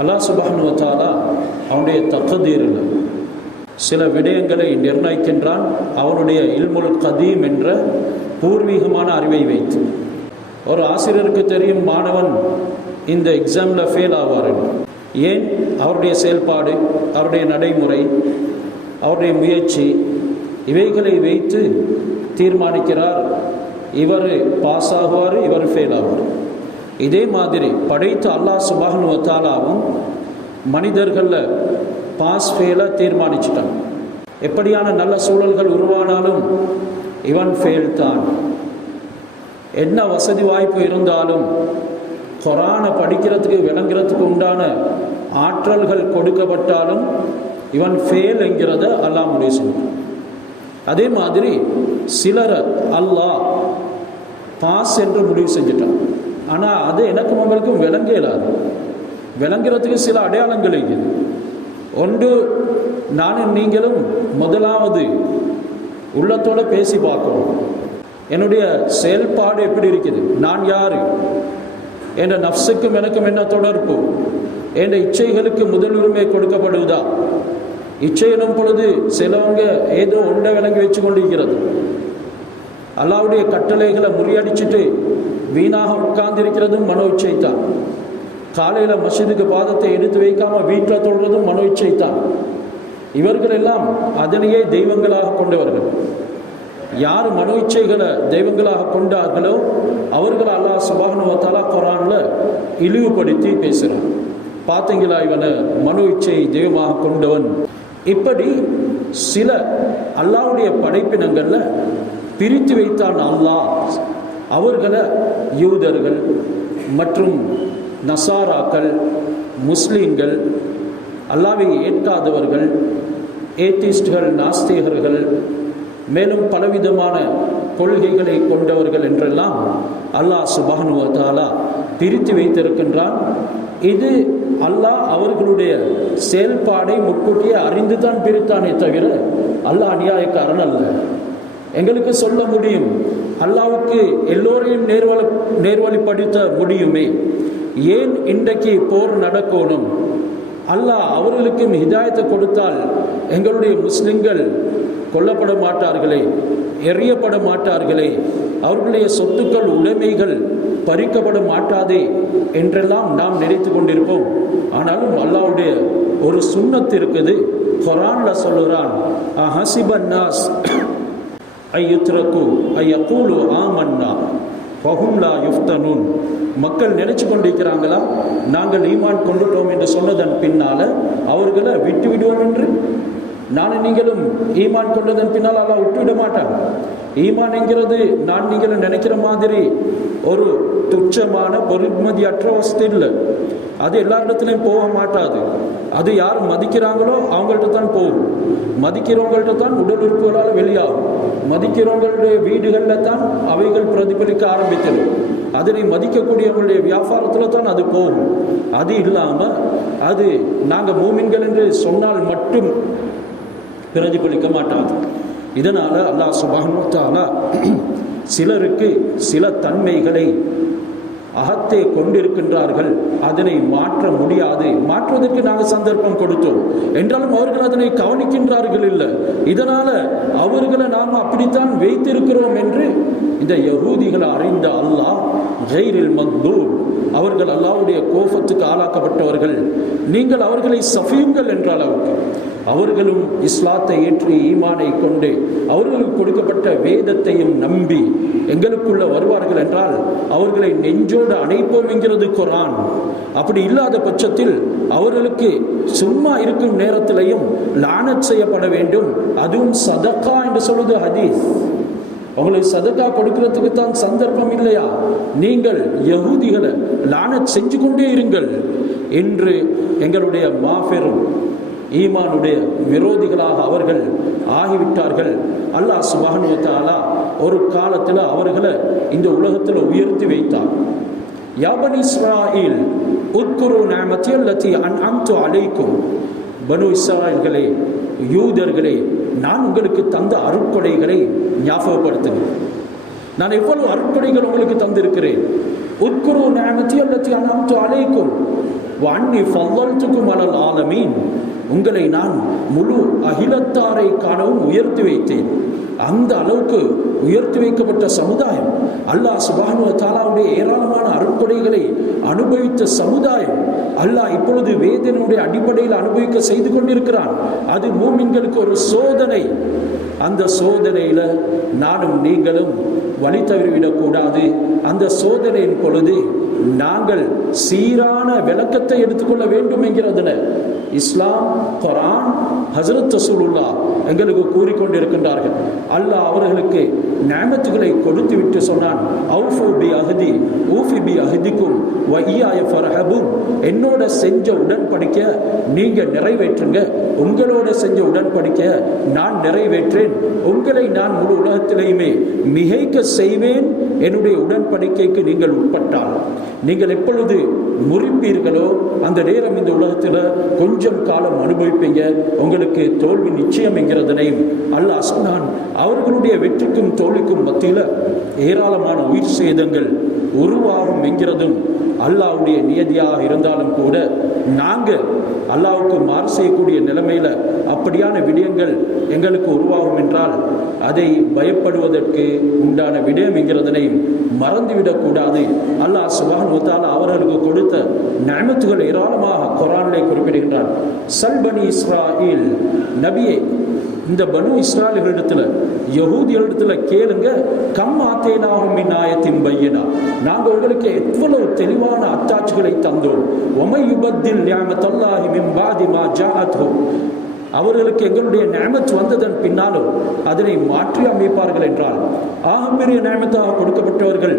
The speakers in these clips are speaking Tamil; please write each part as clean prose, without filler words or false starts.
அல்லாஹ் சுப்ஹானஹு வ தஆலா அவனுடைய தக்தீரில் சில விடயங்களை நிர்ணயிக்கின்றான். அவனுடைய இல்முல் கதீம் என்ற பூர்வீகமான அறிவை வைத்து. ஒரு ஆசிரியருக்கு தெரியும் மாணவன் இந்த எக்ஸாமில் ஃபெயில் ஆவார். ஏன்? அவருடைய செயல்பாடு, அவருடைய நடைமுறை, அவருடைய முயற்சி, இவைகளை வைத்து தீர்மானிக்கிறார். இவர் பாஸ் ஆகுவார், இவர் ஃபெயில் ஆவார். இதே மாதிரி படைத்த அல்லாஹ் சுப்ஹானஹு வ தஆலாவும் மனிதர்களில் பாஸ் ஃபெயிலை தீர்மானிச்சிட்டான். எப்படியான நல்ல சூழல்கள் உருவானாலும் இவன் ஃபெயில் தான். என்ன வசதி வாய்ப்பு இருந்தாலும் குர்ஆனை படிக்கிறதுக்கு விளங்குறதுக்கு உண்டான ஆற்றல்கள் கொடுக்கப்பட்டாலும் இவன் ஃபெயில் என்கிறத அல்லாஹ் முடிவு செய்வான். அதே மாதிரி சிலரை அல்லாஹ் பாஸ் என்று முடிவு செஞ்சுட்டான். ஆனால் அது எனக்கும் உங்களுக்கும் விளங்க இயலாது. விளங்குறதுக்கு சில அடையாளங்கள் இருக்குது. ஒன்று, நானும் நீங்களும் முதலாவது உள்ளத்தோடு பேசி பார்க்கணும். என்னுடைய செயல்பாடு எப்படி இருக்குது, நான் யார், என்ற நஃப்ஸுக்கும் எனக்கும் என்ன தொடர்பு, என்ற இச்சைகளுக்கு முதல் உரிமை கொடுக்கப்படுவதா? இச்சை எனும் பொழுது சிலவங்க ஏதோ ஒன்றை விளங்கி வச்சு கொண்டிருக்கிறது. அல்லாஹ்வுடைய கட்டளைகளை முறியடிச்சுட்டு வீணாக உட்கார்ந்திருக்கிறதும் மனோ இச்சை தான். காலையில் மஸ்ஜிதுக்கு பாதத்தை எடுத்து வைக்காமல் வீட்டில் தொழுறதும் மனோ இச்சை தான். இவர்கள் எல்லாம் அதனையே தெய்வங்களாக கொண்டவர்கள். யார் மனோ இச்சைகளை தெய்வங்களாக கொண்டார்களோ அவர்கள் அல்லாஹ் சுப்ஹானஹு வ தஆலா குர்ஆன்ல இழிவுபடுத்தி பேசுகிறான். பார்த்தீங்களா, இவனை மனோ இச்சை தெய்வமாக கொண்டவன். இப்படி சில அல்லாஹ்வுடைய படைப்பினங்கள்ல பிரித்து வைத்தான் அல்லாஹ். அவர்களை யூதர்கள் மற்றும் நசாராக்கள், முஸ்லீம்கள், அல்லாஹ்வை ஏற்காதவர்கள், ஏத்திஸ்ட்கள், நாஸ்திகர்கள், மேலும் பலவிதமான கொள்கைகளை கொண்டவர்கள் என்றெல்லாம் அல்லாஹ் சுப்ஹானஹு வ தஆலா பிரித்து வைத்திருக்கின்றான். இது அல்லாஹ் அவர்களுடைய செயல்பாடை முன்கூட்டியே அறிந்து தான் பிரித்தானே தவிர அல்லாஹ் அநியாயக்காரன் அல்ல. எங்களுக்கு சொல்ல முடியும், அல்லாஹ்வுக்கு எல்லோரையும் நேர்வழிப்படுத்த முடியுமே, ஏன் இன்றைக்கு போர் நடக்கணும்? அல்லாஹ் அவர்களுக்கும் ஹிதாயத்தை கொடுத்தால் எங்களுடைய முஸ்லிம்கள் கொல்லப்பட மாட்டார்களே, எறியப்பட மாட்டார்களே, அவர்களுடைய சொத்துக்கள் உடைமைகள் பறிக்கப்பட மாட்டாதே என்றெல்லாம் நாம் நினைத்து கொண்டிருப்போம். ஆனாலும் அல்லாஹ்வுடைய ஒரு சுன்னத் இருக்குது. குர்ஆன்ல சொல்லுறான், அஹஸிபன் நாஸ் ஐயுத்ரகு ஐயகூலு ஆமன்னா வஹும் லா யுஃப்தனூன். மக்கள் நினைச்சு கொண்டிருக்கிறாங்களா நாங்கள் ஈமான் கொண்டுட்டோம் என்று சொன்னதன் பின்னால அவர்களை விட்டு விடுவோம் என்று? நானும் நீங்களும் ஈமான் கொண்டதன் பின்னால் அல்லாஹ் விட்டுவிட மாட்டான். ஈமான் என்கிறது நான் நீங்களும் நினைக்கிற மாதிரி ஒரு துச்சமான பொறுமதியற்ற வசதி இல்லை. அது எல்லாரிடத்துலையும் போக மாட்டாது. அது யார் மதிக்கிறாங்களோ அவங்கள்ட்ட தான் போகும். மதிக்கிறவங்கள்ட்ட தான் உடல் உறுப்புகளால் வெளியாகும். மதிக்கிறவங்களுடைய வீடுகளில் தான் அவைகள் பிரதிபலிக்க ஆரம்பித்தது. அதனை மதிக்கக்கூடியவங்களுடைய வியாபாரத்தில் தான் அது போகும். அது இல்லாமல் அது நாங்கள் மூமின்கள் என்று சொன்னால் மட்டும் பிரதிபலிக்க மாட்டாது. இதனால் அல்லாஹ் சுப்ஹானஹு வ தஆலா சிலருக்கு சில தன்மைகளை அகத்தே கொண்டிருக்கின்றார்கள். அதனை மாற்ற முடியாது. மாற்றுவதற்கு நாங்கள் சந்தர்ப்பம் கொடுத்தோம் என்றாலும் அவர்கள் அதனை கவனிக்கின்றார்கள் இல்லை. இதனால அவர்களை நாம் அப்படித்தான் வைத்திருக்கிறோம் என்று இந்த யஹூதிகளை அறிந்த அல்லாஹ் கைரில் மக்தூப், அவர்கள் அல்லாஹ்வுடைய கோபத்துக்கு ஆளாக்கப்பட்டவர்கள், நீங்கள் அவர்களை சஃபியுங்கள் என்ற அளவுக்கு அவர்களும் இஸ்லாத்தை ஏற்றி ஈமானை கொண்டு அவர்களுக்கு கொடுக்கப்பட்ட வேதத்தையும் நம்பி எங்களுக்குள்ள வருவார்கள் என்றால் அவர்களை நெஞ்சோடு அணைப்போம் என்கிறது குர்ஆன். அப்படி இல்லாத பட்சத்தில் அவர்களுக்கு சும்மா இருக்கும் நேரத்திலையும் லானத் செய்யப்பட வேண்டும். அதுவும் சதகா என்று சொல்வது ஹதீஸ். உங்களுக்கு சதகா கொடுக்கிறதுக்கு தான் சந்தர்ப்பம் இல்லையா? நீங்கள் யஹூதிகளை லானத் செஞ்சு கொண்டே இருங்கள் என்று எங்களுடைய மாபெரும் ஈமானுடைய விரோதிகளாக அவர்கள் ஆகிவிட்டார்கள். அல்லாஹ் சுப்ஹானஹு வ தஆலா ஒரு காலத்தில் அவர்களை இந்த உலகத்தில் உயர்த்தி வைத்தார். யா பனி இஸ்ராயீல் உத்குரு நிஅமதி அல்லதி அன்அம்து அலைக்கும். பனு இஸ்ராயீல்களே, யூதர்களே, நான் உங்களுக்கு தந்த அருட்கொடைகளை ஞாபகப்படுத்துங்கள். நான் எவ்வளவு அருட்கொடைகள் உங்களுக்கு தந்திருக்கிறேன். உத்குரு நிஅமதி அல்லதி அன்அம்து அலைக்கும் வன்னி ஃபல்லல்துக்கும் அலல் ஆலமீன், உங்களை நான் முழு அகிலத்தாரை காணவும் உயர்த்தி வைத்தேன். அந்த அளவுக்கு உயர்த்தி வைக்கப்பட்ட சமுதாயம், அல்லாஹ் சுப்ஹானஹு வ தஆலாவுடைய ஏராளமான அருட்கொடைகளை அனுபவித்த சமுதாயம் அல்லாஹ் இப்பொழுது வேதனையுடைய அடிப்படையில் அனுபவிக்க செய்து கொண்டிருக்கிறான். அது மூமின்களுக்கு ஒரு சோதனை. அந்த சோதனையில நானும் நீங்களும் வழி தவறிவிடக்கூடாது. அந்த சோதனையின் பொழுது நாங்கள் சீரான விளக்கத்தை எடுத்துக்கொள்ள வேண்டும் என்கிறதுல இஸ்லாம், குர்ஆன், ஹஜ்ரத் ரசூலுல்லாஹ் எங்களுக்கு கூறிக்கொண்டிருக்கின்றார்கள். அல்லாஹ் அவர்களுக்கு நிஅமத்துகளை கொடுத்து விட்டு சொன்னான், அவ்ஃபு பி அஹ்தி ஊஃபி பி அஹ்திக்கும் வ இய்யாய ஃபர்ஹபூன், என்னோட செஞ்ச உடன்படிக்கை நீங்க நிறைவேற்றுங்க, உங்களோட செஞ்ச உடன்படிக்கை நான் நிறைவேற்றேன், உங்களை நான் முழு உலகத்திலேயுமே மிகைக்க செய்வேன். என்னுடைய உடன்படிக்கைக்கு நீங்கள் உட்பட்டால் நீங்கள் எப்பொழுது முறிப்பீர்களோ அந்த நேரம் இந்த உலகத்தில் கொஞ்சம் காலம் அனுபவிப்பீங்க, உங்களுக்கு தோல்வி நிச்சயம் என்கிறதனையும் அல்லாஹ் சொன்னான். அவர்களுடைய வெற்றிக்கும் தோல்விக்கும் மத்தியில் ஏராளமான உயிர் சேதங்கள் உருவாகும் என்கிறதும் அல்லாஹ்வுடைய நியதியாக இருந்தாலும் கூட நாங்கள் அல்லாஹ்வுக்கு மாறு செய்யக்கூடிய நிலைமையில் அப்படியான விடயங்கள் எங்களுக்கு உருவாகும் என்றால் அதை பயப்படுவதற்கு உண்டான விடயம் என்கிறதனை மறந்துவிடக்கூடாது. அல்லாஹ் சுப்ஹானஹு வ தஆலா அவர்களுக்கு கொடுத்த நிஅமத்துகள் ஏராளமாக குர்ஆனிலே குறிப்பிடுகின்றார். சல் பனி இஸ்ராயில், நபியே இந்த பனு இஸ்ராயல்களிடத்துல யஹூதிகளிடத்துல கேளுங்க, கம் ஆத்தேனாஹும் மின் ஆயத்தின் பையினா, நாங்கள் உங்களுக்கு எவ்வளவு தெளிவான அத்தாட்சிகளை தந்தோம். வமை யுபத்தில் நிஅமத்தல்லாஹி மின் பாதி மா ஜாஅத்ஹு, அவர்களுக்கு எங்களுடைய நிஅமத் வந்ததன் பின்னாலும் அதனை மாற்றி அமைப்பார்கள் என்றால் ஆகப்பெரிய நிஅமத்தாக கொடுக்கப்பட்டவர்கள்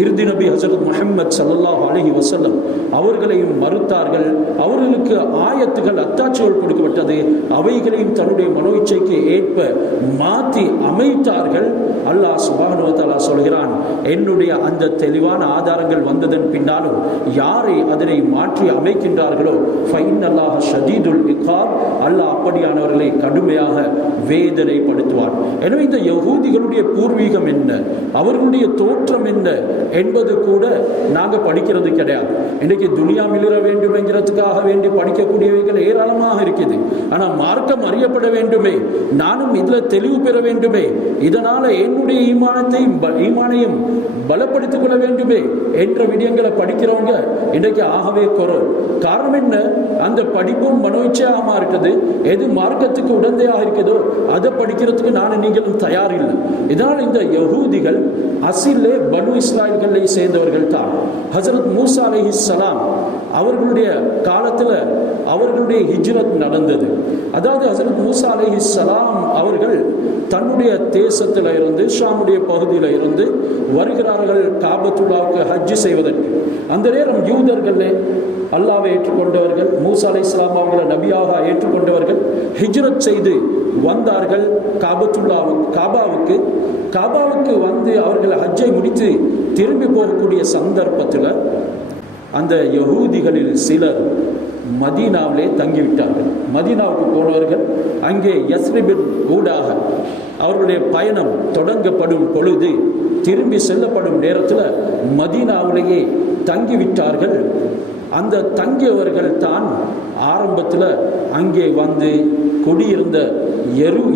இறுதி நபி ஹஜ்ரத் முஹம்மது ஸல்லல்லாஹு அலைஹி வஸல்லம் அவர்களையும் மறுத்தார்கள். அவர்களுக்கு ஆயத்துகள், அத்தாட்சிகள் கொடுக்கப்பட்டது, அவைகளையும் தன்னுடைய மனோ இச்சைக்கு ஏற்ப மாற்றி அமைத்தார்கள். அல்லாஹ் சுப்ஹானஹு வ தஆலா சொல்கிறான், என்னுடைய அந்த தெளிவான ஆதாரங்கள் வந்ததன் பின்னாலும் யாரை அதனை மாற்றி அமைக்கின்றார்களோ ஃபைன்னல்லாஹ ஷதீதுல் இகாப், அல்லாஹ் அப்படியானவர்களை கடுமையாக வேதனைப்படுத்துவார். எனவே இந்த யஹூதிகளுடைய பூர்வீகம் என்ன, அவர்களுடைய தோற்றம் என்ன என்பது கூட நாங்கள் படிக்கிறது கிடையாது. இன்றைக்கு துனியா மிளிர வேண்டும் என்கிறதுக்காக வேண்டி படிக்கக்கூடியவைகள் ஏராளமாக இருக்குது. ஆனால் மார்க்கம் அறியப்பட வேண்டுமே, நானும் இதில் தெளிவு பெற வேண்டுமே, இதனால என்னுடைய ஈமானையும் பலப்படுத்திக் கொள்ள வேண்டுமே என்ற விடயங்களை படிக்கிறவங்க இன்றைக்கு ஆகவே குறை. காரணம் என்ன? அந்த படிப்பும் மனோச்சையாக இருக்குது. எது மார்க்கத்துக்கு உடந்தையாக இருக்குதோ அதை படிக்கிறதுக்கு நானும் நீங்களும் தயார் இல்லை. இதனால் இந்த யஹூதிகள் அசிலே பனு இஸ்ராயல்களை சேர்ந்தவர்கள் தான். ஹஜ்ரத் மூசா அலைஹிஸ்ஸலாம் அவர்களுடைய காலத்தில் அவர்களுடைய ஹிஜ்ரத் நடந்தது. அதாவது ஹஜ்ரத் மூசா அலைஹிஸ்ஸலாம் அவர்கள் தன்னுடைய தேசத்தில் இருந்து, ஷாமுடைய பகுதியில் இருந்து வருகிறார்கள் காபத்துல்லாவுக்கு ஹஜ் செய்வதற்கு. அந்த நேரம் யூதர்களே அல்லாவை ஏற்றுக்கொண்டவர்கள், மூசா அலைஹிஸ்ஸலாம் அவர்களை நபியாக ஏற்றுக்கொண்டவர்கள் ஹிஜ்ரத் செய்து வந்தார்கள் காபாவுக்கு வந்து அவர்கள் ஹஜ்ஜை முடித்து திரும்பி போகக்கூடிய சந்தர்ப்பத்தில் அந்த யஹூதிகளில் சிலர் மதீனாவிலே தங்கிவிட்டார்கள். மதீனாவுக்கு போனவர்கள் அங்கே யஸ்ரிபின் ஊடாக அவர்களுடைய பயணம் தொடங்கப்படும் பொழுது திரும்பி செல்லப்படும் நேரத்தில் மதீனாவிலேயே தங்கிவிட்டார்கள். அந்த தங்கியவர்கள் தான் ஆரம்பத்தில் அங்கே வந்து குடியிருந்த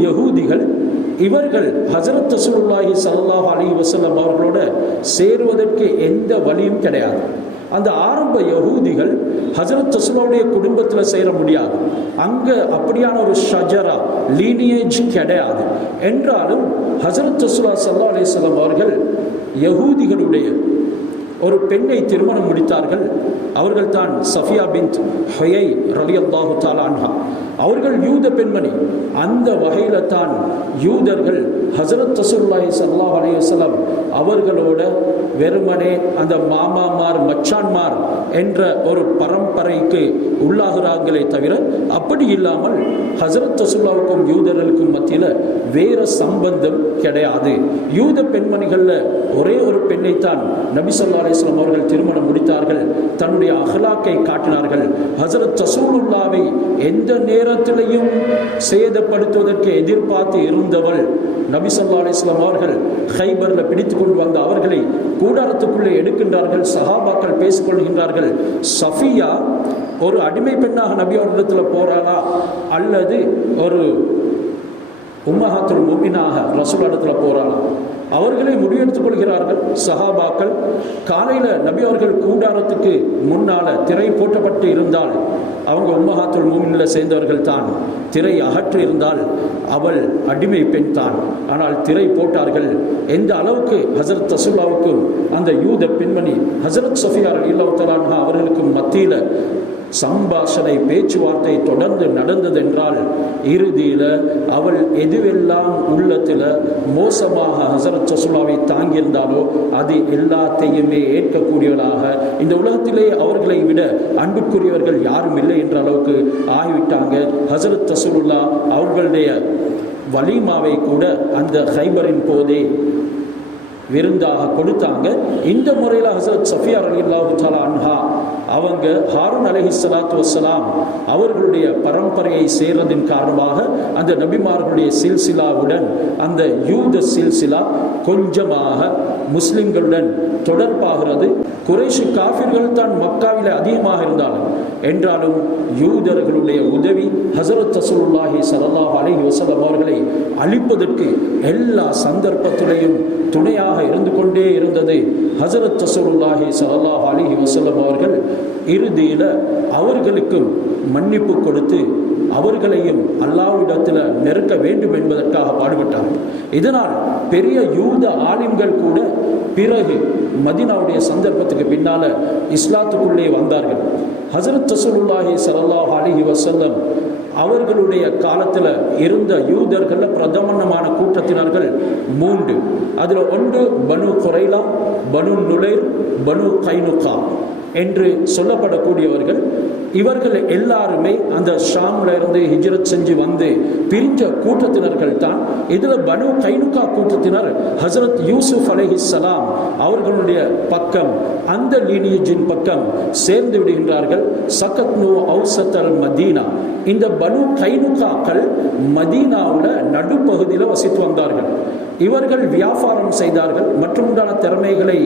யஹூதிகள். இவர்கள் ஹஜ்ரத் ரசூலுல்லாஹி ஸல்லல்லாஹு அலைஹி வஸல்லம் அவர்களோட சேருவதற்கு எந்த வழியும் கிடையாது. அந்த ஆரம்ப யஹூதிகள் ஹஜ்ரத் ரசூலுடைய குடும்பத்தில் சேர முடியாது. அங்கே அப்படியான ஒரு ஷஜரா லீனியேஜ் கிடையாது. என்றாலும் ஹஜ்ரத் ரசூலுல்லாஹி ஸல்லல்லாஹு அலைஹி வஸல்லம் அவர்கள் யஹூதிகளுடைய ஒரு பெண்ணை திருமணம் முடித்தார்கள். அவர்கள் தான் சஃபியா பின்த் ஹுயை ரலியல்லாஹு தஆலா அன்ஹா. அவர்கள் யூத பெண்மணி. அந்த வகையில் தான் யூதர்கள் ஹஜ்ரத் ரசூலுல்லாஹி ஸல்லல்லாஹு அலைஹி வஸல்லம் அவர்களோட வெறுமனே அந்த மாமாமார் மச்சான்மார் என்ற ஒரு பரம்பரைக்கு உள்ளாகிறார்களே தவிர அப்படி இல்லாமல் ஹஜ்ரத் ரசூலுல்லாஹுக்கும் யூதர்களுக்கும் மத்தியில் வேற சம்பந்தம் கிடையாது. யூத பெண்மணிகளில் ஒரே ஒரு பெண்ணைத்தான் நபி ஸல்லல்லாஹு அலைஹி வஸல்லம் அவர்கள் திருமணம் முடித்தார்கள். தன்னுடைய அஹ்லாக்கை காட்டினார்கள். ஹஜ்ரத் ரசூலுல்லாஹை எந்த நேரத்திலையும் சேதப்படுத்துவதற்கு எதிர்பார்த்து இருந்தவள் நபி ஸல்லல்லாஹு அலைஹி வஸல்லம் அவர்கள் கைபர்ல பிடித்து கொண்டு வந்த அவர்களை கூடாரத்துக்குள்ளே எடுக்கின்றார்கள். சஹாபாக்கள் பேசிக்கொள்கின்றார்கள். சஃபியா ஒரு அடிமை பெண்ணாக நபி அவர்களிடத்தில் போறாளா அல்லது ஒரு உம்மஹாத்துல் முஃமினாக ரசூல் இடத்துல போறாளா? அவர்களே முடிவெடுத்துக் கொள்கிறார்கள். சஹாபாக்கள் காலையில் நபி அவர்கள் கூடாரத்துக்கு முன்னால திரை போட்டப்பட்டு இருந்தால் அவங்க உம்மஹாத்துல் முஃமினில் சேர்ந்தவர்கள் தான். திரை அகற்று இருந்தால் அவள் அடிமை பெண் தான். ஆனால் திரை போட்டார்கள். எந்த அளவுக்கு ஹசரத் ரசூலுல்லாஹ்வுக்கும் அந்த யூத பெண்மணி ஹசரத் சஃபியா ரலியல்லாஹு தஆலா அன்ஹா அவர்களுக்கும் மத்தியில் சம்பாஷணை பேச்சுவார்த்தை தொடர்ந்து நடந்தது என்றால் இறுதியில் அவள் எதுவெல்லாம் உள்ளத்தில் மோசமாக ஹசரத் ரசூலுல்லாஹ்வை தாங்கியிருந்தாலோ அது எல்லாத்தையுமே ஏற்கக்கூடியவளாக இந்த உலகத்திலே அவர்களை விட அன்புக்குரியவர்கள் யாரும் இல்லை என்ற அளவுக்கு ஆகிவிட்டாங்க. ஹசரத் ரசூலுல்லாஹ் அவர்களுடைய வலிமாவை கூட அந்த ஹைபரின் போதே விருந்தாக கொடுத்தாங்க. இந்த முறையில் ஹசரத் சஃபியா ரலியல்லாஹு தஆலா அன்ஹா அவங்க ஹாரூன் அலைஹிஸ்ஸலாத்து வஸ்ஸலாம் அவர்களுடைய பரம்பரையை சேர்றதின் காரணமாக அந்த நபிமார்களுடைய சில்சிலாவுடன் அந்த யூத சில்சிலா கொஞ்சமாக முஸ்லிம்களுடன் தொடர்பாகிறது. குறைஷி காஃபிர்கள் தான் மக்காவில் அதிகமாக இருந்தாலும் என்றாலும் யூதர்களுடைய உதவி ஹஸரத் ரசூலுல்லாஹி ஸல்லல்லாஹு அலைஹி வஸல்லம் அவர்களை அழிப்பதற்கு எல்லா சந்தர்ப்பத்திலையும் துணையாக இருந்து கொண்டே இருந்தது. ஹஸரத் ரசூலுல்லாஹி ஸல்லல்லாஹு அலைஹி வஸல்லம் அவர்கள் இறுதியில் அவர்களுக்கும் மன்னிப்பு கொடுத்து அவர்களையும் அல்லாஹ்விடத்தில் நெருக்க வேண்டும் என்பதற்காக பாடுபட்டார்கள். இதனால் பெரிய யூத ஆலிம்கள் கூட பிறகு மதீனாவுடைய சந்தர்ப்பத்துக்கு பின்னால இஸ்லாத்துக்குள்ளே வந்தார்கள். ஹஸரத் ரசூலுல்லாஹி ஸல்லல்லாஹு அலைஹி வஸல்லம் அவர்களுடைய காலத்தில் இருந்த யூதர்கள் பிரதமனமான கூட்டத்தினர்கள் 3. அதில் ஒன்று பனு குரைலா, பனு நுலைர், பனு கைனுகா என்று சொல்லப்படக்கூடியவர்கள். இவர்கள் எல்லாருமே அந்த ஷாம்ல இருந்து ஹிஜ்ரத் செஞ்சு வந்து பிரிஞ்ச கூட்டத்தினர்கள் தான். இதில் பனு கைனுகா கூட்டத்தினர் ஹஸரத் யூசுப் அலைஹிஸ்ஸலாம் அவர்களுடைய பக்கம் அந்த லீனியேஜின் பக்கம் சேர்ந்து விடுகின்றார்கள். சகத்னு அவுசத்தல் மதீனா. இந்த பனு கைனுகாக்கள் மதீனாவில் நடுப்பகுதியில் வசித்து வந்தார்கள். இவர்கள் வியாபாரம் செய்தார்கள். மற்றுமுண்டான திறமைகளை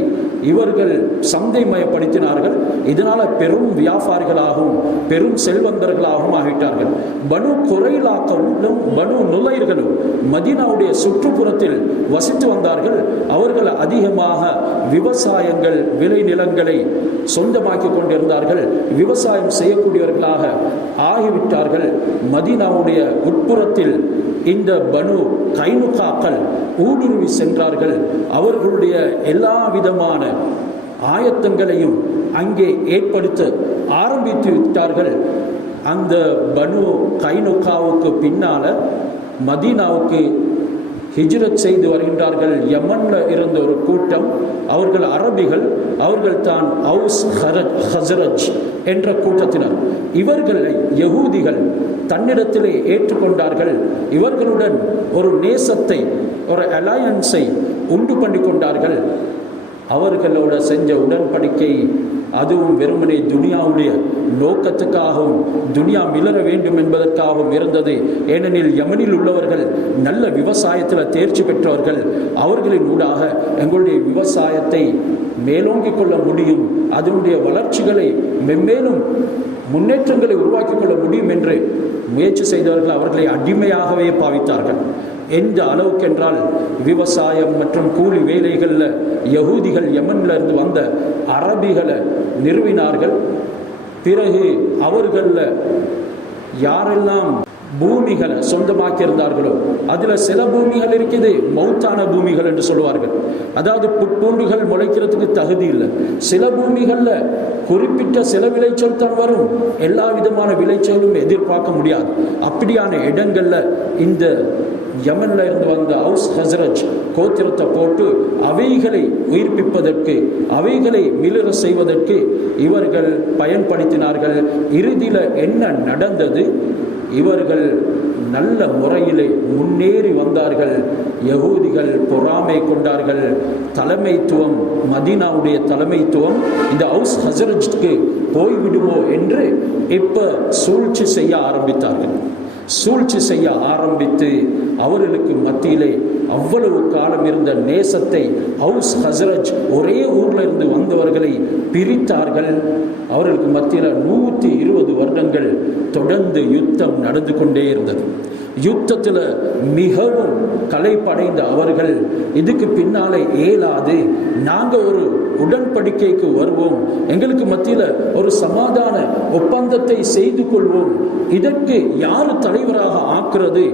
இவர்கள் சந்தைமயப்படுத்தினார்கள். இதனால் பெரும் வியாபாரிகளாகவும் பெரும் செல்வந்தர்களாகவும் ஆகிட்டார்கள். பனு குரைலாக்களும் பனு நுலைர்களும் மதீனாவுடைய சுற்றுப்புறத்தில் வசித்து வந்தார்கள். அவர்கள் அதிகமாக விவசாயங்கள் விளைநிலங்களை சொந்தமாக்கி கொண்டிருந்தார்கள். விவசாயம் செய்யக்கூடியவர்களாக ஆகிவிட்டார்கள். மதீனாவுடைய உட்புறத்தில் இந்த பனு கைனுகாக்கள் ஊடுருவி சென்றார்கள். அவர்களுடைய எல்லா விதமான ஆயத்தங்களையும் அங்கே ஏற்படுத்த ஆரம்பித்து விட்டார்கள். அந்த பனு கைனுகாவுக்கு பின்னால மதீனாவுக்கு ஹிஜ்ரத் செய்து வருகின்றார்கள். யமன்ல இருந்த ஒரு கூட்டம், அவர்கள் அரபிகள், அவர்கள் தான் அவுஸ் ஹஸ்ரஜ் என்ற கூட்டத்தினர். இவர்களை யகூதிகள் தன்னிடத்திலே ஏற்றுக்கொண்டார்கள். இவர்களுடன் ஒரு நேசத்தை, ஒரு அலையன்ஸை உண்டு பண்ணி கொண்டார்கள். அவர்களோட செஞ்ச உடன்படிக்கை அதுவும் வெறுமனே துனியாவுடைய நோக்கத்துக்காகவும் துனியா மிளர வேண்டும் என்பதற்காகவும் இருந்தது. ஏனெனில் யமனில் உள்ளவர்கள் நல்ல விவசாயத்தில் தேர்ச்சி பெற்றவர்கள். அவர்களின் ஊடாக எங்களுடைய விவசாயத்தை மேலோங்கிக் கொள்ள முடியும், அதனுடைய வளர்ச்சிகளை மென்மேலும் முன்னேற்றங்களை உருவாக்கி கொள்ள முடியும் என்று முயற்சி செய்தவர்கள் அவர்களை அடிமையாகவே பாவித்தார்கள். எந்த அளவுக்கென்றால் விவசாயம் மற்றும் கூலி வேலைகளில் யகூதிகள் யமன்ல இருந்து வந்த அரபிகளை நிறுவினார்கள். பிறகு அவர்களில் யாரெல்லாம் பூமிகளை சொந்தமாக்கி இருந்தார்களோ அதில் சில பூமிகள் இருக்குது மௌத்தான பூமிகள் என்று சொல்லுவார்கள். அதாவது புட்பூண்டுகள் முளைக்கிறதுக்கு தகுதி இல்லை. சில பூமிகளில் குறிப்பிட்ட சில விளைச்சல் தான் வரும், எல்லா விதமான விளைச்சலும் எதிர்பார்க்க முடியாது. அப்படியான இடங்கள்ல இந்த யமன்ல இருந்து வந்த அவுஸ் ஹஸ்ரஜ் கோத்திரத்தை போட்டு அவைகளை உயிர்ப்பிப்பதற்கு, அவைகளை மிளிர செய்வதற்கு இவர்கள் பயன்படுத்தினார்கள். இறுதியில் என்ன நடந்தது? இவர்கள் நல்ல முறையிலே முன்னேறி வந்தார்கள். யகூதிகள் பொறாமை கொண்டார்கள். தலைமைத்துவம், மதீனாவுடைய தலைமைத்துவம் இந்த அவுஸ் ஹஸ்ரஜ்க்கு போய்விடுமோ என்று இப்ப சூழ்ச்சி செய்ய ஆரம்பித்தார்கள். சூழ்ச்சி செய்ய ஆரம்பித்து அவர்களுக்கு மத்தியிலே அவ்வளவு காலம் இருந்த நேசத்தை ஹவுஸ் ஹஸ்ரஜ் ஒரே ஊரில் இருந்து வந்தவர்களை பிரித்தார்கள். அவர்களுக்கு மத்தியில் 120 வருடங்கள் தொடர்ந்து யுத்தம் நடந்து கொண்டே இருந்தது. யுத்தத்தில் மிகவும் களைப்படைந்த அவர்கள் இதுக்கு பின்னாலே இயலாது, நாங்கள் ஒரு உடன்படிக்கைக்கு வருவோம், எங்களுக்கு மத்தியில் ஒரு சமாதான ஒப்பந்தத்தை செய்து கொள்வோம், இதற்கு யார் தலைவராக ஆக்குறது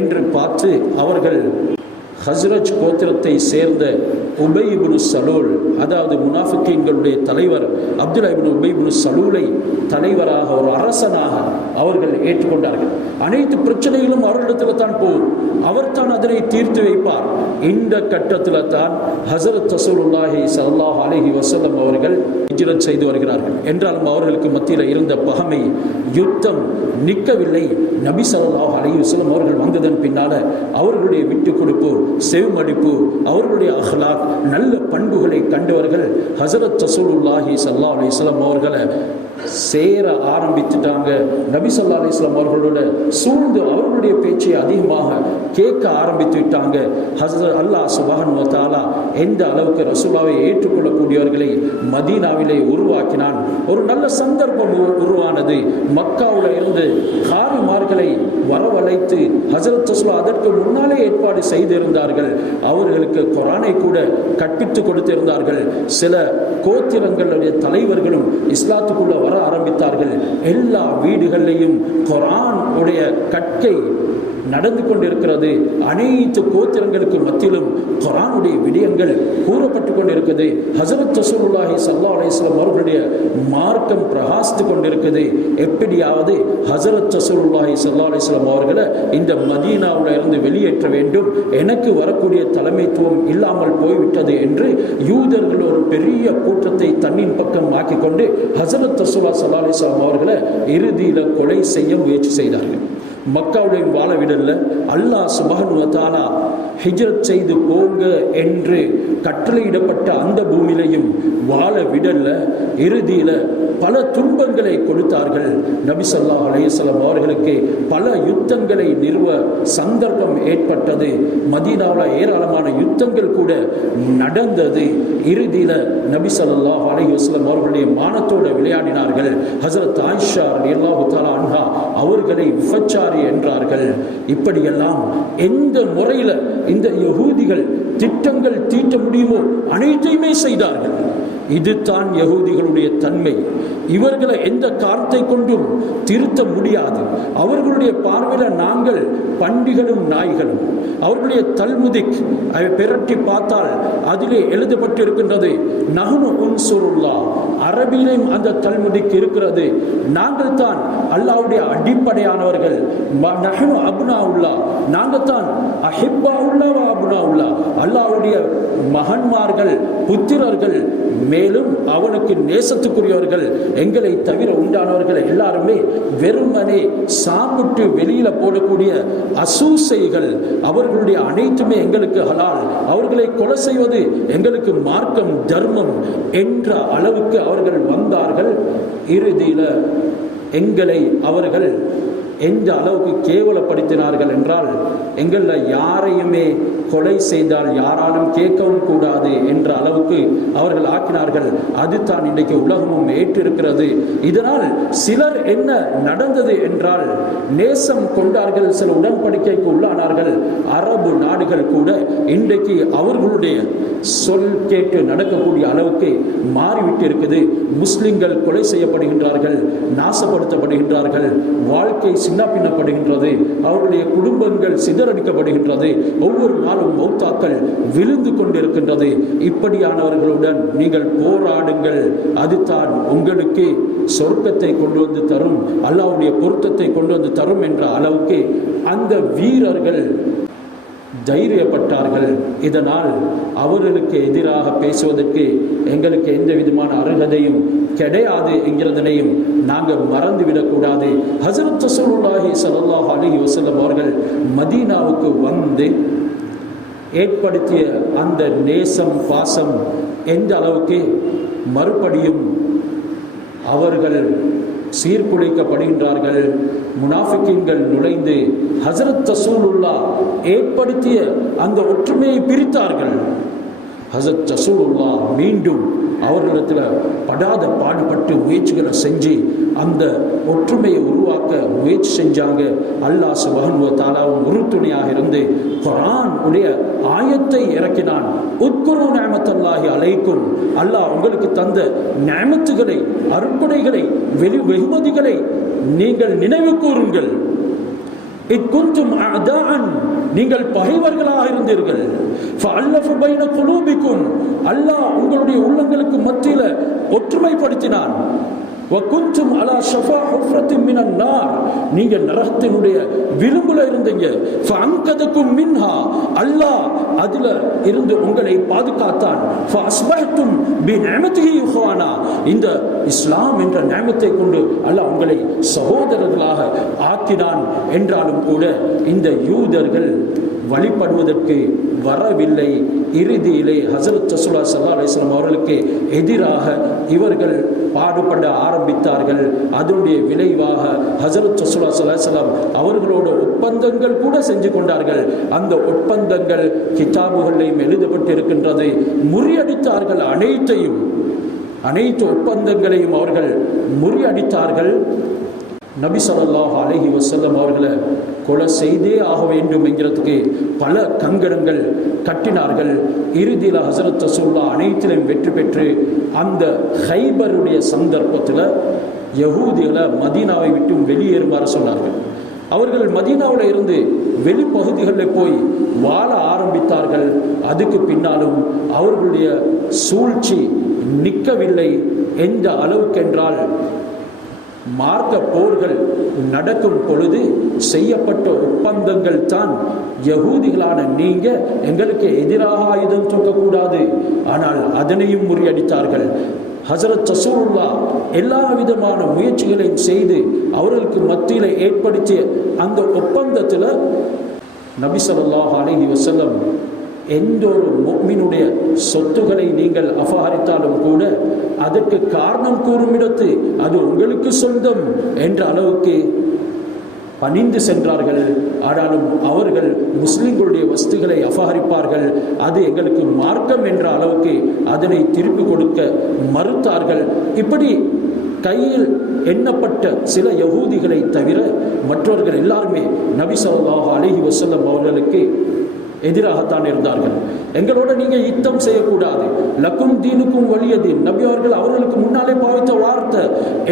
என்று பார்த்து அவர்கள் ஹஸ்ரஜ் கோத்திரத்தை சேர்ந்த உபை இப்னு சலூல், அதாவது முனாஃபிக்கீன்களுடைய தலைவர் அப்துல்லா இப்னு உபை இப்னு சலூலை தலைவராக ஒரு அரசனாக அவர்கள் ஏற்றுக்கொண்டார்கள். அனைத்து பிரச்சனைகளும் அவர்களிடத்தில் தான் போகும், அவர் தான் அதனை தீர்த்து வைப்பார். இந்த கட்டத்தில் தான் ஹஸரத் ரசூலுல்லாஹி ஸல்லல்லாஹு அலைஹி வஸல்லம் அவர்கள் ஹிஜ்ரத் செய்து வருகிறார்கள். என்றாலும் அவர்களுக்கு மத்தியில் இருந்த பகமை, யுத்தம் நிற்கவில்லை. நபி ஸல்லல்லாஹு அலைஹி வஸல்லம் அவர்கள் வந்ததன் பின்னால அவர்களுடைய விட்டு கொடுப்பு, செவிமடிப்பு, அவர்களுடைய அஹ்லாக், நல்ல பண்புகளை கண்டவர்கள் ஹஸரத் ரசூலுல்லாஹி ஸல்லல்லாஹு அலைஹி வஸல்லம் அவர்களை சேர ஆரம்பித்துட்டாங்க. நபி ஸல்லல்லாஹு அலைஹி வஸல்லம் அவர்களோட சூழ்ந்து அவர்களுடைய பேச்சை அதிகமாக கேட்க ஆரம்பித்து விட்டாங்க. ஹஸரத் அல்லாஹ் சுப்ஹானஹு வ தஆலா எந்த அளவுக்கு ரசூலாவை ஏற்றுக்கொள்ளக்கூடியவர்களை மதீனாவிலே உருவாக்கினான். ஒரு நல்ல சந்தர்ப்பம் உருவானது. மக்காவில் இருந்து காரிமார்களை வரவழைத்து ஹஸரத் ரசூல் அதற்கு முன்னாலே ஏற்பாடு செய்திருந்தார்கள். அவர்களுக்கு குர்ஆனை கூட கற்பித்துக் கொடுத்திருந்தார்கள். சில கோத்திரங்களுடைய தலைவர்களும் இஸ்லாத்துக்குள்ள வர ஆரம்பித்தார்கள். எல்லா வீடுகளிலேயும் குர்ஆன் உடைய கற்கை நடந்து கொண்டிருக்கிறது. அனைத்து கோத்திரங்களுக்கு மத்தியிலும் குர்ஆனுடைய விடயங்கள் கூறப்பட்டு கொண்டிருக்கிறது. ஹஸரத் ரசூலுல்லாஹி ஸல்லல்லாஹு அலைஹி வஸல்லம் அவர்களுடைய மார்க்கம் பிரகாசித்து கொண்டிருக்கிறது. எப்படியாவது ஹஸரத் ரசூலுல்லாஹி ஸல்லல்லாஹு அலைஹி வஸல்லம் அவர்களை இந்த மதீனாவில் இருந்து வெளியேற்ற வேண்டும், எனக்கு வரக்கூடிய தலைமைத்துவம் இல்லாமல் போய்விட்டது என்று யூதர்கள் ஒரு பெரிய கூட்டத்தை தன்னின் பக்கம் ஆக்கிக் கொண்டு ஹஸரத் ரசூலுல்லாஹி ஸல்லல்லாஹு அலைஹி வஸல்லம் அவர்களை இறுதியில் கொலை செய்ய முயற்சி செய்தார்கள். மக்காவுடைய வாழ விடல. அல்லாஹ் சுப்ஹானஹு வ தஆலா ஹிஜ்ரத் செய்து போங்க என்று கட்டளையிடப்பட்ட அந்த பூமியிலையும் வாழ விடல. இறுதியில் பல துன்பங்களை கொடுத்தார்கள். நபி ஸல்லல்லாஹு அலைஹி வஸல்லம் அவர்களுக்கு பல யுத்தங்களை நிறுவ சந்தர்ப்பம் ஏற்பட்டது. மதீனாவில் ஏராளமான யுத்தங்கள் கூட நடந்தது. இறுதியில் நபி ஸல்லல்லாஹு அலைஹி வஸல்லம் அவர்களுடைய மானத்தோடு விளையாடினார்கள். ஹஸரத் ஆயிஷா ரலியல்லாஹு தஆலா அன்ஹா அவர்களை விபச்சாரி என்றார்கள். இப்படியெல்லாம் எந்த முறையில் இந்த யஹூதிகள் திட்டங்கள் தீட்ட முடியுமோ அனைத்தையுமே செய்தார்கள். இதுதான் யஹூதிகளுடைய தன்மை. இவர்களை எந்த காரணத்தை கொண்டும் திருத்த முடியாது. அவர்களுடைய பார்வையில் நாங்கள் பண்டிகளும் நாய்களும். அவர்களுடைய தல்முதிக் பெரட்டி பார்த்தால் அதிலே எழுதப்பட்டிருக்கின்றது நஹ்னு உன்சுருல்லாஹ். அரபியிலும் அந்த தல்முதிக் இருக்கிறது. நாங்கள் தான் அல்லாஹ்வுடைய அடிப்படையானவர்கள். நஹ்னு அப்னாஉல்லாஹ், நாங்கள் தான் அஹிப்பாஉல்லாஹ் வ அப்னாஉல்லாஹ், அல்லாஹ்வுடைய மகன்மார்கள், புத்திரர்கள், மேலும் அவனுக்கு நேசத்துக்குரியவர்கள். எங்களை தவிர உண்டானவர்கள் எல்லாருமே வெறுமனே சாப்பிட்டு வெளியில போடக்கூடிய அசூசைகள். அவர்களுடைய அனைத்துமே எங்களுக்கு ஹலால். அவர்களை கொலை செய்வது எங்களுக்கு மார்க்கம், தர்மம் என்ற அளவுக்கு அவர்கள் வந்தார்கள். இறுதியில் எங்களை அவர்கள் எந்த அளவுக்கு கேவலப்படுத்தினார்கள் என்றால், எங்களில் யாரையுமே கொலை செய்தால் யாராலும் கேட்கவும் கூடாது என்ற அளவுக்கு அவர்கள் ஆக்கினார்கள். அதுதான் இன்றைக்கு உலகமும் ஏற்றிருக்கிறது. இதனால் சிலர் என்ன நடந்தது என்றால், நேசம் கொண்டார்கள், சில உடன்படிக்கைக்கு உள்ளானார்கள். அரபு நாடுகள் கூட இன்றைக்கு அவர்களுடைய சொல் கேட்டு நடக்கக்கூடிய அளவுக்கு மாறிவிட்டு இருக்குது. முஸ்லிம்கள் கொலை செய்யப்படுகின்றார்கள், நாசப்படுத்தப்படுகின்றார்கள், வாழ்க்கை சின்ன பின்னப்படுகின்றது, அவர்களுடைய குடும்பங்கள் சிதறடிக்கப்படுகின்றது, ஒவ்வொரு நாளும் மௌத்தாக்கள் விழுந்து கொண்டிருக்கின்றது. இப்படியானவர்களுடன் நீங்கள் போராடுங்கள், அதுதான் உங்களுக்கு சொர்க்கத்தை கொண்டு வந்து தரும், அல்லாஹ்வுடைய பொருத்தத்தை கொண்டு வந்து தரும் என்ற அளவுக்கு அந்த வீரர்கள் தைரியப்பட்டார்கள். இதனால் அவர்களுக்கு எதிராக பேசுவதற்கு எங்களுக்கு எந்த விதமான அருகதையும் கிடையாது என்கிறதனையும் நாங்கள் மறந்துவிடக்கூடாது. ஹஸரத் ரசூலுல்லாஹி ஸல்லல்லாஹு அலைஹி வஸல்லம் அவர்கள் மதீனாவுக்கு வந்து ஏற்படுத்திய அந்த நேசம், பாசம் எந்த அளவுக்கு மறுபடியும் அவர்கள் சீர்குலைக்கப்படுகின்றார்கள். முனாஃபிக்கீன்கள் நுழைந்து ஹஸரத் ரசூலுல்லாஹ் ஏற்படுத்திய அந்த ஒற்றுமையை பிரித்தார்கள். ஹஸரத் ரசூலுல்லாஹ் மீண்டும் அவர்களிடத்தில் படாத பாடுபட்டு முயற்சிகளை செஞ்சு அந்த ஒற்றுமையை உருவாக்க முயற்சி செஞ்சாங்க. அல்லாஹ் சுப்ஹானஹு வ தஆலாவும் உறுதுணையாக இருந்து குர்ஆன் உடைய ஆயத்தை இறக்கினான். உத்குரு நிஅமத்தல்லாஹி அலைக்கும், அல்லாஹ் உங்களுக்கு தந்த நிஅமத்துகளை, அருட்கொடைகளை, வெகுமதிகளை நீங்கள் நினைவு கூறுங்கள். இக்குந்தும் அஅதாஅன், நீங்கள் பகைவர்களாக இருந்தீர்கள். ஃபஅல்லஃப பைன குலூபிக்கும், அல்லாஹ் உங்களுடைய உள்ளங்களுக்கு மத்தியில ஒற்றுமைப்படுத்தினான். வகுந்தும் அலா ஷஃபா ஹுஃப்ரத்தின் மினன் நார், நீங்க நரகத்தினுடைய விளிம்புல இருந்தீங்க. ஃபஅன்கதகும் மின்ஹா, அல்லாஹ் அதுல இருந்து உங்களை பாதுகாத்தான். ஃபஅஸ்பஹ்தும் பிநிஅமதிஹி இஹ்வானா, இந்த இஸ்லாம் என்ற நியமத்தை கொண்டு அல்லாஹ் உங்களை சகோதரர்களாக ஆக்கினான். என்றாலும் கூட இந்த யூதர்கள் வழிபடுவதற்கு வரவில்லை. இறுதியிலே ஹஸரத் ரசூலுல்லாஹி ஸல்லல்லாஹு அலைஹி வஸல்லம் அவர்களுக்கு எதிராக இவர்கள் பாடுபட ஆரம்பித்தார்கள். அதனுடைய விளைவாக ஹஸரத் ரசூலுல்லாஹி ஸல்லல்லாஹு அலைஹி வஸல்லம் அவர்களோட ஒப்பந்தங்கள் கூட செஞ்சு கொண்டார்கள். அந்த ஒப்பந்தங்கள் கிதாபுகளிலும் எழுதப்பட்டிருக்கின்றது. முறியடித்தார்கள். அனைத்து ஒப்பந்தங்களையும் அவர்கள் முறியடித்தார்கள். நபி ஸல்லல்லாஹு அலைஹி வஸல்லம் அவர்களை கொலை செய்தே ஆக வேண்டும் என்கிறதுக்கு பல கங்கணங்கள் கட்டினார்கள். இறுதியில் ஹஸரத் ரசூலுல்லாஹ் அனைத்திலும் வெற்றி பெற்று அந்த ஹைபருடைய சந்தர்ப்பத்தில் யஹூதிகளை மதீனாவை விட்டு வெளியேறுமாறு சொன்னார்கள். அவர்கள் மதீனாவில் இருந்து வெளிப்பகுதிகளில் போய் வாழ ஆரம்பித்தார்கள். அதுக்கு பின்னாலும் அவர்களுடைய சூழ்ச்சி நிற்கவில்லை. எந்த அளவுக்கென்றால் மார்க்க போர்கள் நடக்கும் பொழுது செய்யப்பட்ட ஒப்பந்தங்கள் தான் யகூதிகளான நீங்க எங்களுக்கு எதிராக ஆயுதம் தூக்கக்கூடாது, ஆனால் அதனையும் முறியடித்தார்கள். ஹஸரத் ரசூலுல்லாஹ் எல்லா விதமான முயற்சிகளையும் செய்து அவர்களுக்கு மத்தியில் ஏற்படுத்திய அந்த ஒப்பந்தத்தில் நபி ஸல்லல்லாஹு அலைஹி வஸல்லம் எந்த ஒரு முஃமினுடைய சொத்துக்களை நீங்கள் அபகரித்தாலும் கூட அதற்கு காரணம் கூறும் இடத்து அது உங்களுக்கு சொந்தம் என்ற அளவுக்கு பணிந்து சென்றார்கள். ஆனாலும் அவர்கள் முஸ்லிம்களுடைய வஸ்துகளை அபகரிப்பார்கள், அது எங்களுக்கு மார்க்கம் என்ற அளவுக்கு அதனை திருப்பி கொடுக்க மறுத்தார்கள். இப்படி கையில் எண்ணப்பட்ட சில யகூதிகளை தவிர மற்றவர்கள் எல்லாருமே நபி ஸல்லல்லாஹு அலைஹி வஸல்லம் அவர்களுக்கு எதிராகத்தான் இருந்தார்கள். எங்களோட நீங்க யுத்தம் செய்யக்கூடாது, லக்கும் தீனுக்கும் வலியதீன், நபி அவர்களுக்கு முன்னாலே பாவித்த வார்த்தை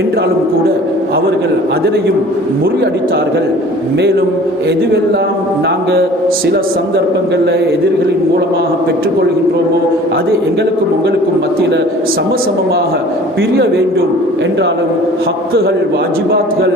என்றாலும் கூட அவர்கள் அதனையும் முறியடித்தார்கள். மேலும் எதுவெல்லாம் நாங்கள் சில சந்தர்ப்பங்களில் எதிரிகளின் மூலமாக பெற்றுக்கொள்கின்றோமோ அது எங்களுக்கும் உங்களுக்கும் மத்தியில் சமசமமாக பிரிய வேண்டும் என்றாலும் ஹக்குகள் வாஜிபாத்கள்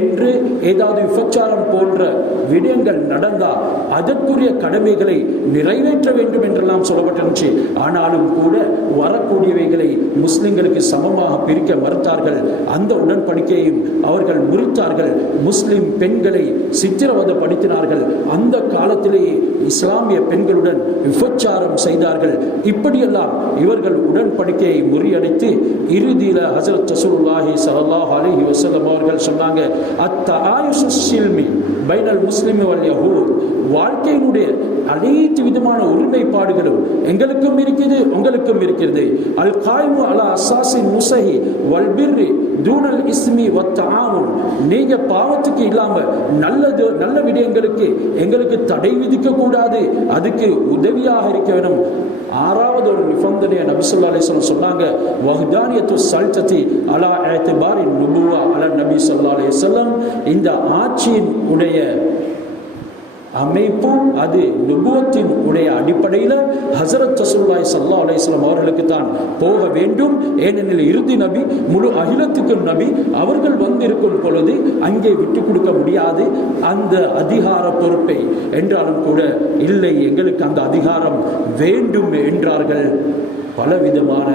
என்று ஏதாவது விபச்சாரம் போன்ற விடயங்கள் நடந்தால் அதற்குரிய கடமைகளை நிறைவேற்ற வேண்டும் என்றெல்லாம் சொல்லப்பட்டிருந்துச்சு. ஆனாலும் கூட வரக்கூடியவைகளை முஸ்லிம்களுக்கு சமமாக பிரிக்க மறுத்தார்கள். அந்த உடன்படிக்கையையும் அவர்கள் முறித்தார்கள். முஸ்லிம் பெண்களை சித்திரவதைப்படுத்தினார்கள். அந்த காலத்திலேயே இஸ்லாமிய பெண்களுடன் விபச்சாரம் செய்தார்கள். இப்படியெல்லாம் இவர்கள் உடன்படிக்கையை முறியடித்து இறுதியில் ஹஸரத் ரசூலுல்லாஹி ஸல்லல்லாஹு அலைஹி வஸல்லம் அவர்கள் சொன்னாங்க, அத்தஆயுஷு ஸில்மி பைனல் முஸ்லிமி வல் யஹூத், வாழ்க்கையினுடைய அனைத்து விதமான உரிமைப்பாடுகளும் எங்களுக்கும் இருக்குது உங்களுக்கும் இருக்கிறது. அல் காய்மு அலா அஸ்ஸாஸி நுஸஹி வல் பிர்ரி தூனல் இஸ்மி வத் தஆவுன், நீங்க பாவத்துக்கு இல்லாம நல்ல விடயங்களுக்கு எங்களுக்கு தடை விதிக்க கூடாது, அதுக்கு உதவியாக இருக்க வேணும். ஆறாவது ஒரு நிபந்தனையை நபி ஸல்லல்லாஹு அலைஹி வஸல்லம் சொன்னாங்க, வஹ்தானியத்து ஸல்ததி அலா இஅ்திபாரி நுபுவா அலா நபி ஸல்லல்லாஹு அலைஹி வஸல்லம், இந்த ஆட்சியின் உடைய அமைப்பு அது நுபுவத்தின் உடைய அடிப்படையில் ஹஸரத் ரசூலுல்லாஹி ஸல்லல்லாஹு அலைஹி வஸல்லம் அவர்களுக்கு தான் போக வேண்டும். ஏனெனில் இறுதி நபி, முழு அகிலத்துக்கும் நபி, அவர்கள் வந்திருக்கும் பொழுது அங்கே விட்டு கொடுக்க முடியாது அந்த அதிகார பொறுப்பை. என்றாலும் கூட இல்லை, எங்களுக்கு அந்த அதிகாரம் வேண்டும் என்றார்கள். பலவிதமான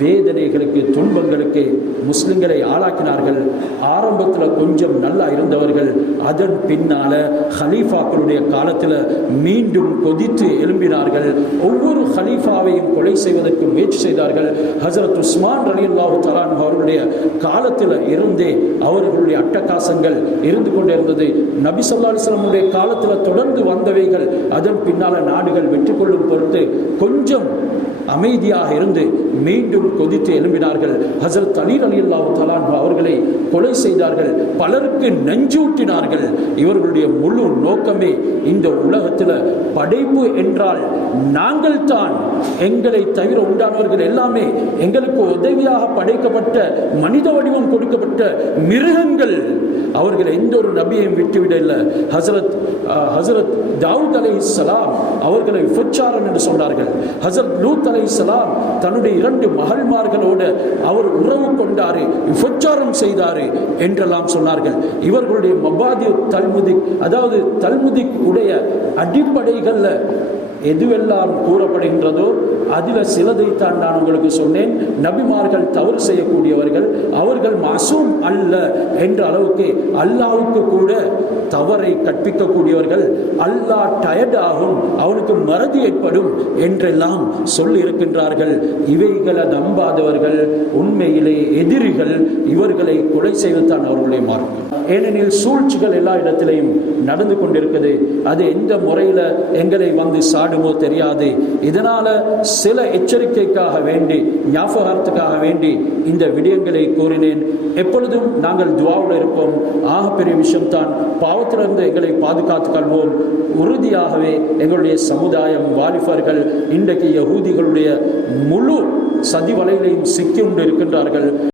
வேதனைகளுக்கு துன்பங்களுக்கு முஸ்லிம்களை ஆளாக்கினார்கள். ஆரம்பத்தில் கொஞ்சம் நல்லா இருந்தவர்கள் அதன் பின்னால ஹலீஃபாக்களுடைய காலத்தில் மீண்டும் கொதித்து எழும்பினார்கள். ஒவ்வொரு ஹலீஃபாவையும் கொலை செய்வதற்கு முயற்சி செய்தார்கள். ஹஜரத் உஸ்மான் ரலியல்லாஹு தஆலா அவர்களுடைய காலத்தில் இருந்தே அவர்களுடைய அட்டகாசங்கள் இருந்து கொண்டிருந்தது. நபி ஸல்லல்லாஹு அலைஹி வஸல்லம் காலத்தில் தொடர்ந்து வந்தவைகள் அதன் பின்னால நாடுகள் வெற்றி கொள்ளும் பொருட்டு கொஞ்சம் அமைதியாக இருந்து மீண்டும் கொதித்து எழும்பினார்கள். ஹஜரத் அலி ரலியல்லாஹு தஆலா அவர்களை கொலை செய்தார்கள். பலருக்கு நெஞ்சூட்டினார்கள். இவர்களுடைய முழு நோக்கமே இந்த உலகத்தில் படைப்பு என்றால் நாங்கள் தான், எங்களை தவிர உண்டானவர்கள் எல்லாமே எங்களுக்கு உதவியாக படைக்கப்பட்ட மனித வடிவம் கொடுக்கப்பட்ட மிருகங்கள். அவர்கள் எந்த ஒரு நபியையும் விட்டுவிடவில்லை. ஹசரத் தாவூத் அலைஹிஸ்ஸலாம் அவர்களை விபச்சாரன் என்று சொன்னார்கள். ஹசரத் லூத் அலைஹிஸ்ஸலாம் தன்னுடைய 2 மகள்மார்களோடு அவர் உறவு கொண்டாரு, விபச்சாரம் செய்தாரு என்றெல்லாம் சொன்னார்கள். இவர்களுடைய மபாதி தல்முதிக், அதாவது தல்முதிக் உடைய அடிப்படைகள்ல எதுவெல்லாம் கூறப்படுகின்றதோ அதில் சிலதைத்தான் நான் உங்களுக்கு சொன்னேன். நபிமார்கள் தவறு செய்யக்கூடியவர்கள், அவர்கள் மாசூம் அல்ல என்ற அளவுக்கு அல்லாஹ்வுக்கு கூட தவறை கற்பிக்கக்கூடியவர்கள். அல்லாஹ் டயர்ட் ஆகும், அவனுக்கு மறதி ஏற்படும் என்றெல்லாம் சொல்லி இருக்கின்றார்கள். இவைகளை நம்பாதவர்கள் உண்மையிலே எதிரிகள். இவர்களை கொலை செய்வதுதான் அவர்களுடைய மார்க்கம். ஏனெனில் சூழ்ச்சிகள் எல்லா இடத்திலையும் நடந்து கொண்டிருக்குது. அது எந்த முறையில் எங்களை வந்து சாடுமோ தெரியாது. இதனால சில எச்சரிக்கைக்காக வேண்டி, ஞாபகார்த்தத்துக்காக வேண்டி இந்த விடயங்களை கூறினேன். எப்பொழுதும் நாங்கள் துஆவுல இருப்போம். ஆகப்பெரிய விஷயம்தான் பாவத்திலிருந்து எங்களை பாதுகாத்துக் கொள்வோம். உறுதியாகவே எங்களுடைய சமுதாயம், வாலிபர்கள் இன்றைக்கு யகூதிகளுடைய முழு சதி வலையிலையும் சிக்கி கொண்டு இருக்கின்றார்கள்.